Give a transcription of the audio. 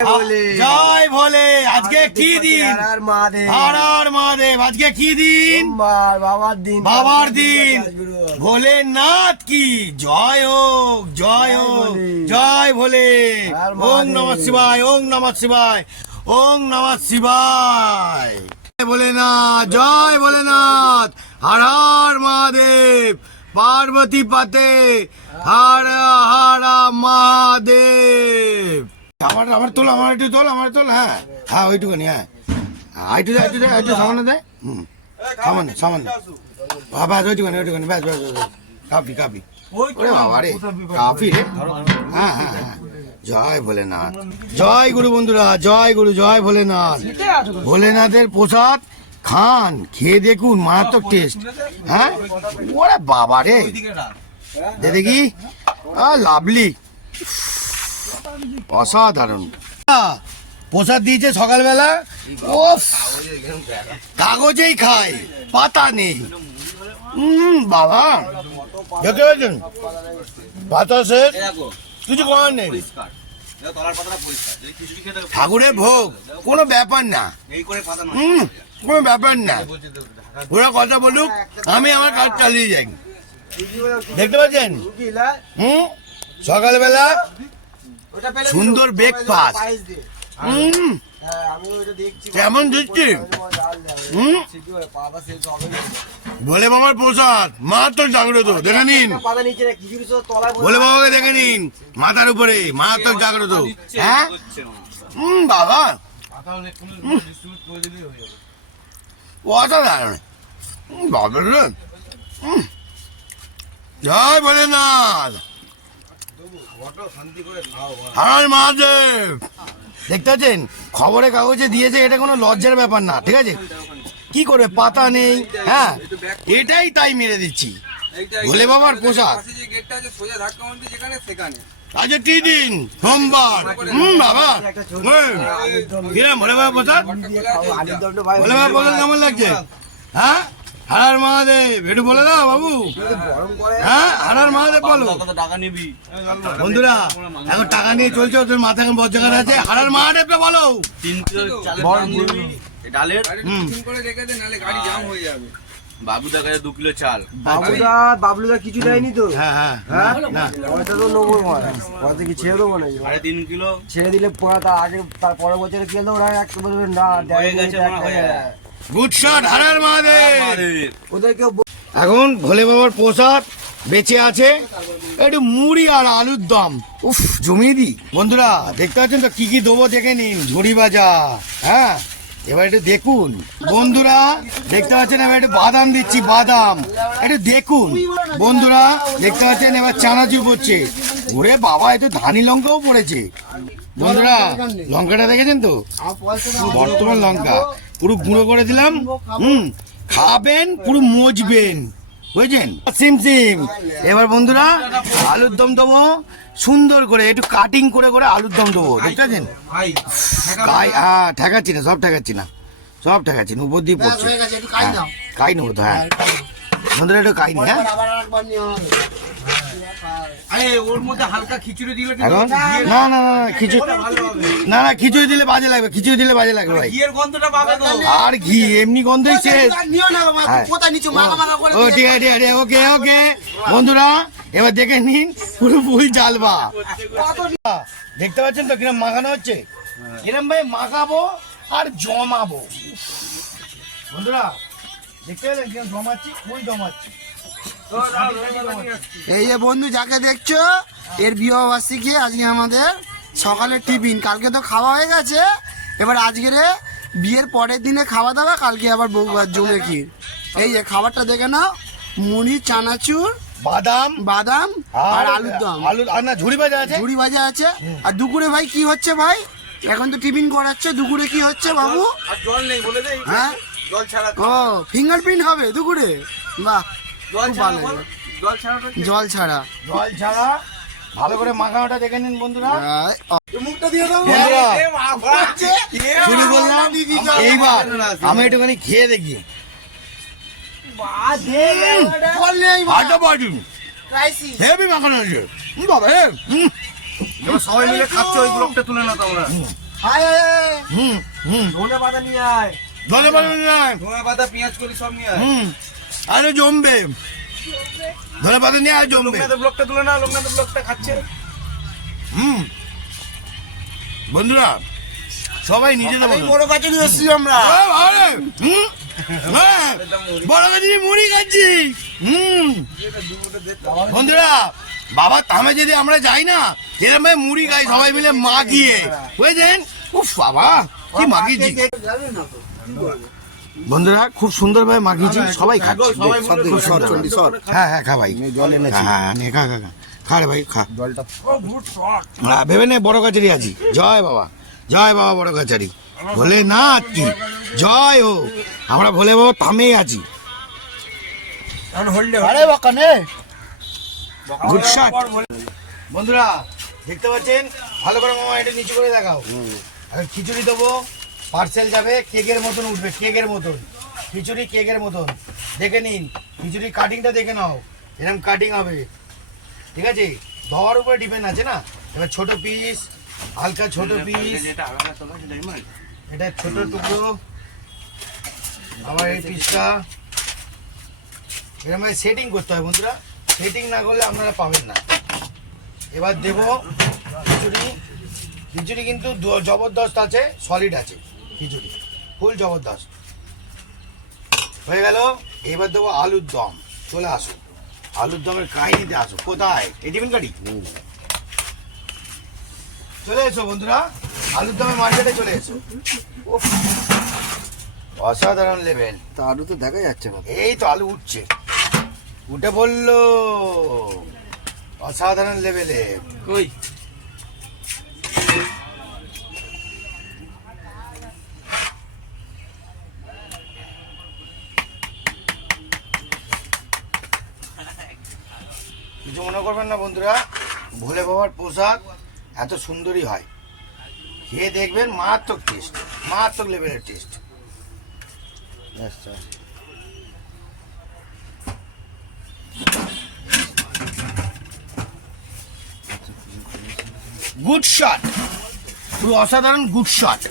জয় ভোলে। আজকে কি দিন? হর হর মহাদেব। আজকে কি দিন? বাবার দিন। ভোলেনাথ কি জয় হোক, জয় হোক, জয় ভোলে। ওং নমঃ শিবায়, ওং নমঃ শিবায়, ওং নমঃ শিবায়। জয় ভোলেনাথ, জয় ভোলেনাথ। হর হর মহাদেব। পার্বতী পাতে হর হর মহাদেব। আমার তোল, আমার একটু তোল, আমার তোল। হ্যাঁ হ্যাঁ, ওইটুকুনি। হ্যাঁ একটু সামান্য দেয়। সামান্য সামান্য। ব্যাস ওইটুকুনি, ওইটুকুনি। ব্যাস ব্যাস ব্যাস। কাফি কাফি। ওরে বাবা রে, কাফি রে। হ্যাঁ হ্যাঁ হ্যাঁ। জয় ভোলেনাথ, জয় গুরু বন্ধুরা, জয় গুরু, জয় ভোলেনাথ। ভোলেনাথের প্রসাদ খান, খেয়ে দেখুন, মারাত্মক টেস্ট। হ্যাঁ ওরে বাবা রে, দেখি লাভলি, অসাধারণ। প্রসাদ দিয়েছে সকালবেলা। ও কাগজেই খায়, পাতা নেই। বাবা দেখতে পাচ্ছেন, পাতা শেষ, কিছু করার নেই। ঠাকুরের ভোগ কোনো ব্যাপার না, কোনো ব্যাপার না। ওরা কথা বলুক, আমি আমার কাজ চালিয়ে যাই। দেখতে পাচ্ছেন, সকালবেলা সুন্দর ব্রেকফাস্ট। কেমন দিচ্ছি? ভোলে বাবার প্রসাদ, মারাত্মক জাগ্রত। দেখে নিন, ভোলে বাবাকে দেখে নিন, মাথার উপরে মারাত্মক জাগ্রত। হ্যাঁ বাবা, অসাধারণ। বাবা জয় ভোলেনাথ, হর মহাদেব। দেখতে পাচ্ছেন, খবরের কাগজে দিয়েছে, এটা কোনো লজ্জার ব্যাপার না। ঠিক আছে, কি করে পাতা নেই। হ্যাঁ এটাই তাই মেরে দিচ্ছি। ভোলে বাবার প্রসাদ। আজকে কি দিন? সোমবার। বাবা কিরম ভোলে বাবার প্রসাদ? ভোলে বাবার প্রসাদ কেমন লাগছে? হ্যাঁ হর মহাদেব, একটু বলে দাও বাবু। হ্যাঁ হর মহাদেব বলো। বন্ধুরা এখন টাকা নিয়ে চলছে, ওদের মাথা এখন বজ্জাগার আছে। হর মহাদেবটা বলো। 3 কিলো ডালের করে রেখে দে, নালে গাড়ি জাম হয়ে যাবে। বাবুদা কাছে 2 কিলো চাল। বাবলুদা কিছু দেয়নি তো? হ্যাঁ হ্যাঁ হ্যাঁ, ওইটা তো নেবো। ওটা কি ছেড়ে দেবো নাকি? 3.5 কিলো ছেড়ে দিলে তার আগে, তার পরের বছরে কি হলো, ওরা একটা বছর না হয়ে গেছে। গুড শট, হর মহাদেব। ওদেরকে এখন ভোলে বাবার প্রসাদ বেঁচে আছে, একটু মুড়ি আর আলুর দম। উফ জমিয়ে দি। বন্ধুরা দেখতে পাচ্ছেন তো কি কি দেবো, দেখে নিন। ঝুড়ি ভাজা। হ্যাঁ এবার একটু দেখুন বন্ধুরা, দেখতে পাচ্ছেন এবার একটু বাদাম দিচ্ছি, বাদাম একটু দেখুন বন্ধুরা। দেখতে পাচ্ছেন এবার চানাচুর পড়ছে। ওরে বাবা, একটু ধানি লঙ্কাও পড়েছে। বন্ধুরা লঙ্কাটা দেখেছেন তো, বর্তমান লঙ্কা পুরো গুঁড়ো করে দিলাম। খাবেন পুরো মজবেন, বুঝছেন? সিম সিম। এবার বন্ধুরা আলুর দম দেবো সুন্দর করে, একটু কাটিং করে করে আলুর দম দেবো। দেখতে পাচ্ছেন, হ্যাঁ ঠেকাচ্ছি না, সব ঠেকাচ্ছি না, সব ঠেকাচ্ছি না, উপর দিয়ে পড়ছে। খাই নেবো তো। হ্যাঁ বন্ধুরা একটু খাই নি। হ্যাঁ ওর মধ্যে হালকা খিচুড়ি দিলে এখন না না না খিচুড়ি, না না খিচুড়ি দিলে বাজে লাগবে, খিচুড়ি দিলে বাজে লাগবে ভাই। ঘিয়ের গন্ধটা পাবে তো। আর ঘি এমনি গন্ধই শেষ। ও ঠিক আছে ঠিক আছে, ওকে ওকে। বন্ধুরা এবার দেখে নিন, পুরো ফুল জালবা। দেখতে পাচ্ছেন তো কিরম মাখানো হচ্ছে, কিরম ভাই মাখাবো আর জমাবো। বন্ধুরা দেখতে পেলেন কিরম জমাচ্ছি, ফুল জমাচ্ছি। এই যে বন্ধু যাকে দেখছো, এর বিবাহবার্ষিকী আজকে আমাদের সকালের টিফিন। কালকে তো খাওয়া হয়ে গেছে, এবার আজকের বিয়ের পরের দিনে খাওয়া দাওয়া, কালকে আবার জমে ক্ষীর। এই যে খাবারটা দেখে নাও, মুড়ি, চানাচুর, বাদাম বাদাম আর আলুর দম, আলু আর না ঝুড়ি ভাজা আছে, ঝুড়ি ভাজা আছে। আর দুপুরে ভাই কি হচ্ছে ভাই? এখন তো টিফিন করাচ্ছে, দুপুরে কি হচ্ছে বাবু? জল নেই বলে দেই। হ্যাঁ জল ছাড়া। ও ফিঙ্গারপ্রিন্ট হবে দুপুরে? বাহ, জল ছাড়া, জল ছাড়া, জল ছাড়া, জল ছাড়া। ভালো করে মাখানোটা দেখে নিন বন্ধুরা। মুখটা দিয়ে দাও বন্ধুরা শুরু করলাম, এইবার আমি একটুখানি খেয়ে দেখি। হেভি মাখানো আছে বাবা। সবাই মিলে খাচ্ছে, ওই ব্লকটা তুলে না তোমরা। আয় আয় আয়। হুম হুম ধনে পাতা নিয়ে আয়, ধন্যবাদ ধনে পাতা পেঁয়াজ কলি সব নিয়ে আয়। হুম আরে জমবে ধন্যবাদ নিয়ে আর জমবে লোকনাথের ব্লকটা তুলে না, লোকনাথের ব্লকটা খাচ্ছে। হুম বন্ধুরা সবাই নিজেদের মতো। বড় কাছে নিয়ে এসছি আমরা। আরে, হুম, হ্যাঁ, বড় কাছে নিয়ে মুড়ি খাচ্ছি হুম বন্ধুরা বাবা থামে যদি আমরা যাই না এরকম ভাই মুড়ি খাই সবাই মিলে মাখিয়ে বুঝলেন উফ বাবা কি মাখিয়েছি বন্ধুরা খুব সুন্দরভাবে মাখিয়েছি সবাই খাচ্ছে হ্যাঁ হ্যাঁ খা ভাই হ্যাঁ নে খা খা খা খা রে ভাই খা হ্যাঁ ভেবে নে বড় কাছারি আছি জয় বাবা বড় কাছারি ভোলে না কি জয় হো আমরা ভোলে বাবা থামেই আছি আরে বাকানে গুড শট বন্ধুরা দেখতে পাচ্ছেন ভালো করে মামা এটা নিচু করে দেখাও আর খিচুড়ি দেবো পার্সেল যাবে কেকের মতন উঠবে কেকের মতন খিচুড়ি কেকের মতন দেখে নিন খিচুড়ি কাটিংটা দেখে নাও এরকম কাটিং হবে ঠিক আছে ধোয়ার উপরে ডিপেন্ড আছে না এবার ছোট পিস হালকা ছোট পিস এটা ছোট টুকরো আবার এই পিসটা এরকম সেটিং করতে হয় বন্ধুরা সেটিং না করলে আপনারা পাবেন না এবার দেবো খিচুড়ি খিচুড়ি কিন্তু জবরদস্ত আছে সলিড আছে খিচুড়ি ফুল জবরদস্ত হয়ে গেল এবার দেবো আলুর দম চলে আসো আলুর দমের কাহিনীতে আসো কোথায় এই টিফিন কাটি চলে এসো বন্ধুরা আলুর দমের মার্কেটে চলে এসো উফ, অসাধারণ লেভেল তা আলু তো দেখা যাচ্ছে না। এই তো আলু উঠছে উঠে বললো অসাধারণ লেভেলে কই কিছু মনে করবেন না বন্ধুরা ভোলে বাবার প্রসাদ এত সুন্দরই হয় খেয়ে দেখবেন মারাত্মক টেস্ট মারাত্মক লেভেলের টেস্ট গুড শট পুরো অসাধারণ গুড শট